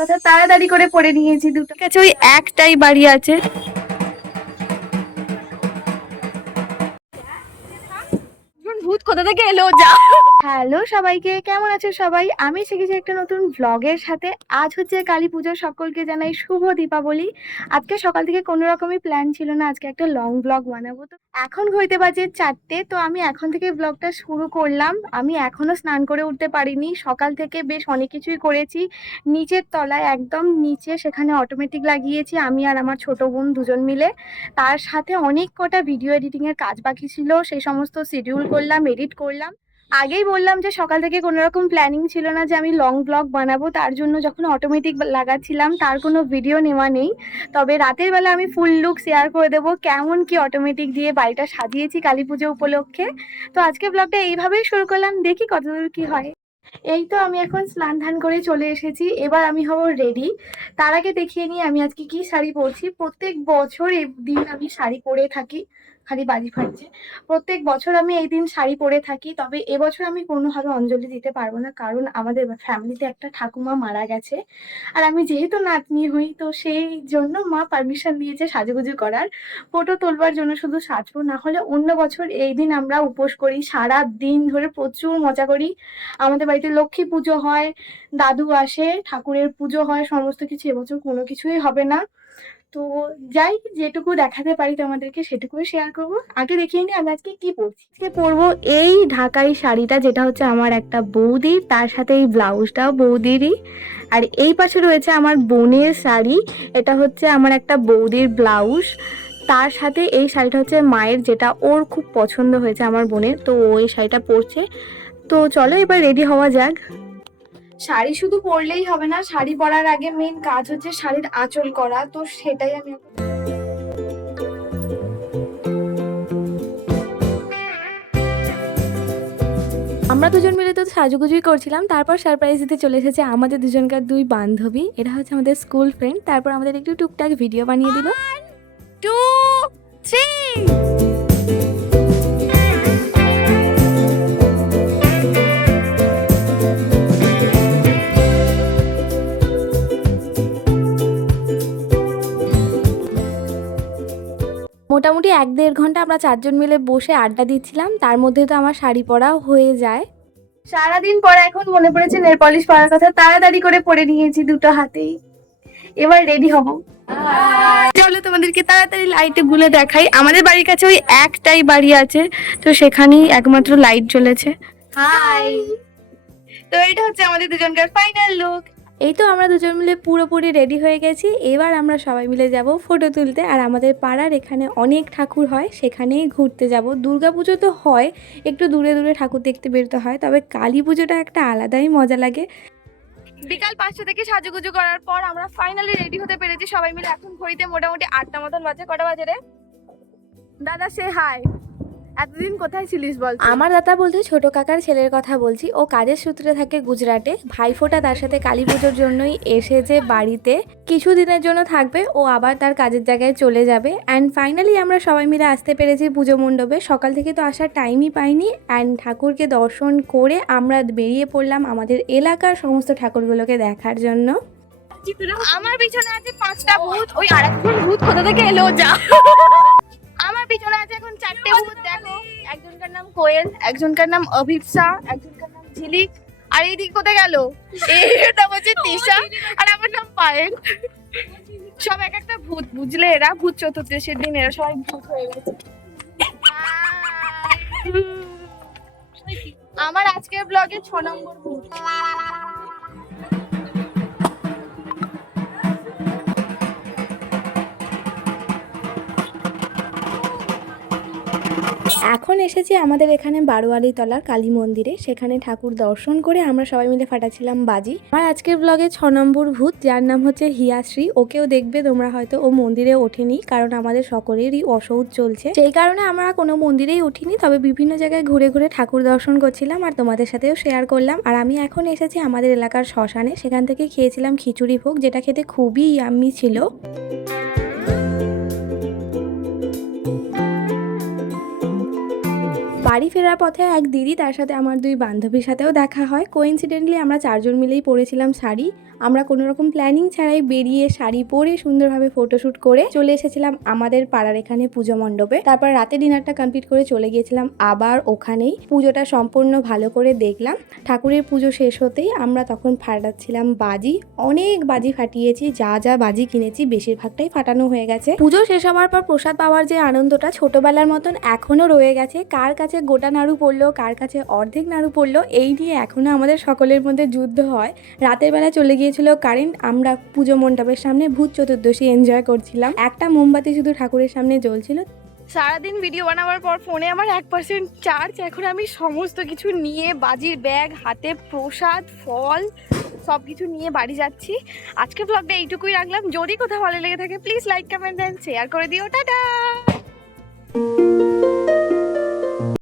কথা তাড়াতাড়ি করে পড়ে নিয়েছি দুটো কাছে ওই একটাই বাড়ি আছে। ভূত কোথা থেকে এলো যা। হ্যালো সবাইকে, কেমন আছো সবাই? আমি শিখেছি একটা নতুন ভ্লগের সাথে। আজ হচ্ছে কালী পুজো, সকলকে জানাই শুভ দীপাবলি। আজকে সকাল থেকে কোনো রকমই প্ল্যান ছিল না আজকে একটা লং ব্লগ বানাবো। তো এখন ঘড়িতে বাজে 4টে, তো আমি এখন থেকে ব্লগটা শুরু করলাম। আমি এখনো স্নান করে উঠতে পারিনি, সকাল থেকে বেশ অনেক কিছুই করেছি। নিচের তলায় একদম নিচে সেখানে অটোমেটিক লাগিয়েছি আমি আর আমার ছোট বোন দুজন মিলে। তার সাথে অনেক কটা ভিডিও এডিটিং এর কাজ বাকি ছিল, সেই সমস্ত শিডিউল করলাম, এডিট করলাম। আগেই বললাম যে সকাল থেকে কোনো রকম প্ল্যানিং ছিল না যে আমি লং ব্লগ বানাবো, তার জন্য যখন অটোমেটিক লাগাচ্ছিলাম তার কোনো ভিডিও নেওয়া নেই। তবে রাতের বেলা আমি ফুল লুক শেয়ার করে দেবো কেমন কি অটোমেটিক দিয়ে বাড়িটা সাজিয়েছি কালী পুজো উপলক্ষে। তো আজকে ব্লগটা এইভাবেই শুরু করলাম, দেখি কতদূর কি হয়। এই তো আমি এখন স্নান ধান করে চলে এসেছি, এবার আমি হব রেডি। তার আগে দেখিয়ে নিই আমি আজকে কি শাড়ি পরছি। প্রত্যেক বছর এই দিন আমি শাড়ি পরে থাকি। খালি বাজি ফাটছে। প্রত্যেক বছর আমি এই দিন শাড়ি পরে থাকি, তবে এবছর আমি কোনোভাবে অঞ্জলি দিতে পারবো না, কারণ আমাদের ফ্যামিলিতে একটা ঠাকুমা মারা গেছে। আর আমি যেহেতু নাতনি হই, তো সেই জন্য মা পারমিশন দিয়েছে সাজুগুজু করার। ফটো তোলবার জন্য শুধু সাজবো, না হলে অন্য বছর এই দিন আমরা উপোস করি, সারা দিন ধরে প্রচুর মজা করি। আমাদের বাড়িতে লক্ষ্মী পুজো হয়, দাদু আসে, ঠাকুরের পুজো হয়, সমস্ত কিছু। এবছর কোনো কিছুই হবে না। তো যাই, যেটুকু দেখাতে পারি তোমাদেরকে সেটুকুই শেয়ার করবো। আগে দেখিয়ে নিই আমি আজকে কি পরছি। আজকে পরবো এই ঢাকাই শাড়িটা, যেটা হচ্ছে আমার একটা বৌদির, তার সাথে এই ব্লাউজটাও বৌদিরই। আর এই পাশে রয়েছে আমার বোনের শাড়ি, এটা হচ্ছে আমার একটা বৌদির ব্লাউজ। তার সাথে এই শাড়িটা হচ্ছে মায়ের, যেটা ওর খুব পছন্দ হয়েছে আমার বোনের, তো ওই শাড়িটা পরছে। তো চলো এবার রেডি হওয়া যাক। শাড়ি শুধু পরলেই হবে না, শাড়ি পরার আগে মেইন কাজ হচ্ছে শাড়ির আঁচল করা, তো সেটাই আমি আমরা দুজন মিলে তো সাজুগুজুই করছিলাম। তারপর সারপ্রাইজ দিতে চলে এসেছে আমাদের দুজনকার দুই বান্ধবী, এরা হচ্ছে আমাদের স্কুল ফ্রেন্ড। তারপর আমাদের একটু টুকটাক ভিডিও বানিয়ে দিল। 1 2 3 মোটামুটি 1-1.5 ঘন্টা আমরা চারজন মিলে বসে আড্ডা দিচ্ছিলাম, তার মধ্যে তো আমার শাড়ি পরাও হয়ে যায়। সারাদিন পরে এখন মনে পড়েছে নেল পলিশ পরার কথা, তাড়াতাড়ি করে পরে নিয়েছি দুটো হাতেই। এবার রেডি হব। চলো তোমাদেরকে তাড়াতাড়ি লাইটে গুলো দেখাই। আমাদের বাড়ির কাছে ওই একটাই বাড়ি আছে, তো সেখানেই একমাত্র লাইট জ্বলেছে। হাই। তো এটা হচ্ছে আমাদের দুজনকার ফাইনাল লুক। এই তো আমরা দুজন মিলে পুরোপুরি রেডি হয়ে গেছি। এবার আমরা সবাই মিলে যাব ফটো তুলতে। আর আমাদের পাড়ার এখানে অনেক ঠাকুর হয়, সেখানেই ঘুরতে যাব। দুর্গাপুজো তো হয়, একটু দূরে দূরে ঠাকুর দেখতে বেরোতে হয়, তবে কালী পুজোটা একটা আলাদাই মজা লাগে। বিকাল 5টা থেকে সাজুগুজু করার পর আমরা ফাইনালি রেডি হতে পেরেছি সবাই মিলে। এখন ঘড়িতে মোটামুটি 8টা মতন বাজে। কটা বাজে রে দাদা? সে হাই। এতদিন কোথায় ছিলিস বল? আমার দাদা বলতে ছোট কাকার ছেলের কথা বলছি। ও কাজের সূত্রে থাকে গুজরাটে। ভাইফোঁটা তার সাথে কালী পুজোর জন্যই এসেছে বাড়িতে, কিছুদিনের জন্য থাকবে, ও আবার তার কাজের জায়গায় চলে যাবে। অ্যান্ড ফাইনালি আমরা সবাই মিলে আসতে পেরেছি পুজো মণ্ডপে। সকাল থেকে তো আসার টাইমই পাইনি। অ্যান্ড ঠাকুরকে দর্শন করে আমরা বেরিয়ে পড়লাম আমাদের এলাকার সমস্ত ঠাকুরগুলোকে দেখার জন্য। আমার পিছনে আছে 5টা ভূত, ওই আরেকজন ভূত কোথা থেকে এলো যা। আমার পিছনে আছে এখন 4টে ভূত, দেখো। একজনকার নাম কোয়েল, একজনকার নাম অভিপসা, একজনকার নাম ঝিলিক, আর এইদিক কোথায় গেল? এটা হচ্ছে তিশা, আর আমার নাম পায়েল। সব এক একটা ভূত, বুঝলে? এরা ভূত চতুর্দশীর দিন এরা সবাই ভূত হয়ে গেছে। আমার আজকের ব্লগে 6 নম্বর ভূত। এখন এসেছি আমাদের এখানে বারোয়ারি তলার কালী মন্দিরে, সেখানে ঠাকুর দর্শন করে আমরা সবাই মিলে ফাটাচ্ছিলাম বাজি। আমার আজকের ব্লগে 6 নম্বর ভূত, যার নাম হচ্ছে হিয়াশ্রী। ওকেও দেখবে তোমরা হয়তো, ও মন্দিরে ওঠেনি কারণ আমাদের সকলেরই অসৌচ চলছে, সেই কারণে আমরা কোনো মন্দিরেই উঠিনি, তবে বিভিন্ন জায়গায় ঘুরে ঘুরে ঠাকুর দর্শন করছিলাম আর তোমাদের সাথেও শেয়ার করলাম। আর আমি এখন এসেছি আমাদের এলাকার শ্মশানে, সেখান থেকে খেয়েছিলাম খিচুড়ি ভোগ, যেটা খেতে খুবই ইয়াম্মি ছিল। বাড়ি ফেরার পথে এক দিদি, তার সাথে আমার দুই বান্ধবীর সাথেও দেখা হয়। কোইন্সিডেন্টলি আমরা চারজন মিলেই পরেছিলাম শাড়ি। আমরা কোনো রকম প্ল্যানিং ছাড়াই বেরিয়ে শাড়ি পরে সুন্দরভাবে ফটোশ্যুট করে চলে এসেছিলাম আমাদের পাড়ার এখানে পুজো মণ্ডপে। তারপর রাতে ডিনারটা কমপ্লিট করে চলে গিয়েছিলাম আবার ওখানেই। পুজোটা সম্পূর্ণ ভালো করে দেখলাম। ঠাকুরের পুজো শেষ হতেই আমরা তখন ফাটাচ্ছিলাম বাজি। অনেক বাজি ফাটিয়েছি, যা যা বাজি কিনেছি বেশিরভাগটাই ফাটানো হয়ে গেছে। পুজো শেষ হওয়ার পর প্রসাদ পাওয়ার যে আনন্দটা ছোটবেলার মতন এখনো রয়ে গেছে। কার কাছে গোটা নাড়ু পড়লো, কার কাছে অর্ধেক নাড়ু পড়লো, এই নিয়ে এখনো আমাদের সকলের মধ্যে যুদ্ধ হয়। রাতের বেলা চলে গিয়েছিল কারেন্ট। আমরা পুজো মণ্ডপের সামনে ভূত চতুর্দশী এনজয় করছিলাম। একটা মোমবাতি শুধু ঠাকুরের সামনে জ্বলছিল। সারাদিন ভিডিও বানাবার পর ফোনে আমার 1% চার্জ। এখন আমি সমস্ত কিছু নিয়ে, বাজির ব্যাগ হাতে, প্রসাদ, ফল সব কিছু নিয়ে বাড়ি যাচ্ছি। আজকে ব্লগটা এইটুকুই রাখলাম। যদি কোথাও ভালো লেগে থাকে please like, comment and share করে দিও। টাটা।